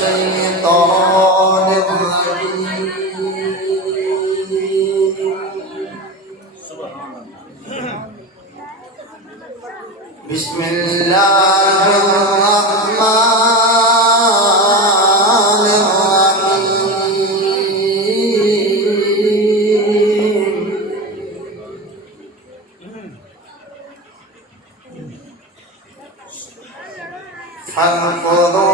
الشيطان الرجيم بسم الله الرحمن الرحيم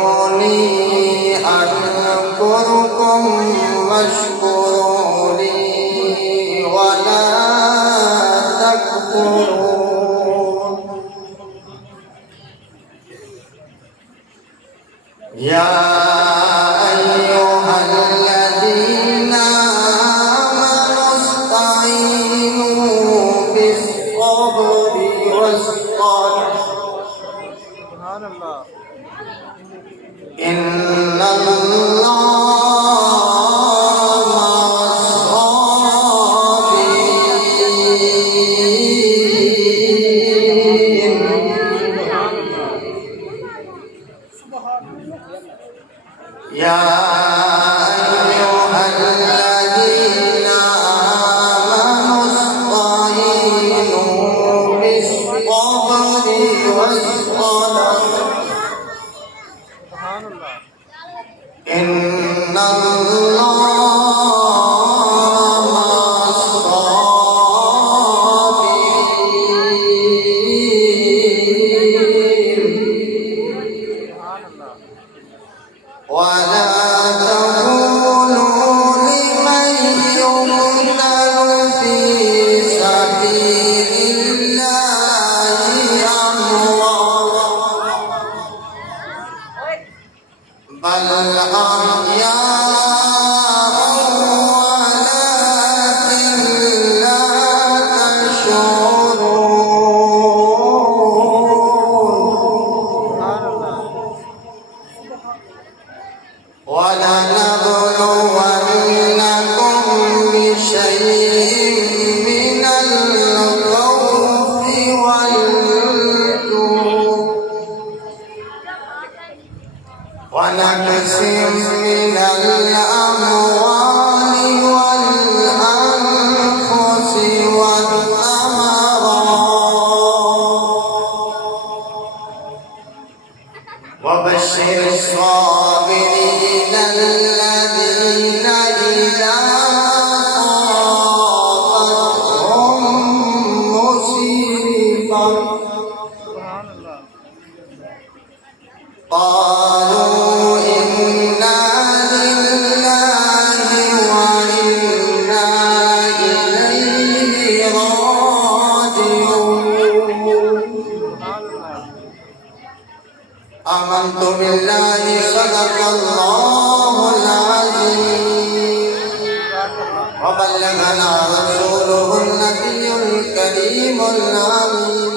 فاذكروني أذكركم واشكروا لي ولا تكفرون يا أيها الذين آمنوا استعينوا بالصبر والصلاة إن الله يا أيها الذين آمنوا استعينوا بالصبر والصلاة إن الله مع الصابرين ولا تقولوا لمن يقتل في سبيل الله أموات بل أحياء ولكن لا تشعرون ولنبلونكم بشيء من الخوف والجوع ونقص من الأموال والأنفس والثمرات وبشر الصابرين الذين إذا أصابتهم مصيبة قالوا إنا لله وإنا إليه راجعون آمنت بالله صدق الله العظيم وبلغنا رسوله النبي الكريم الأمين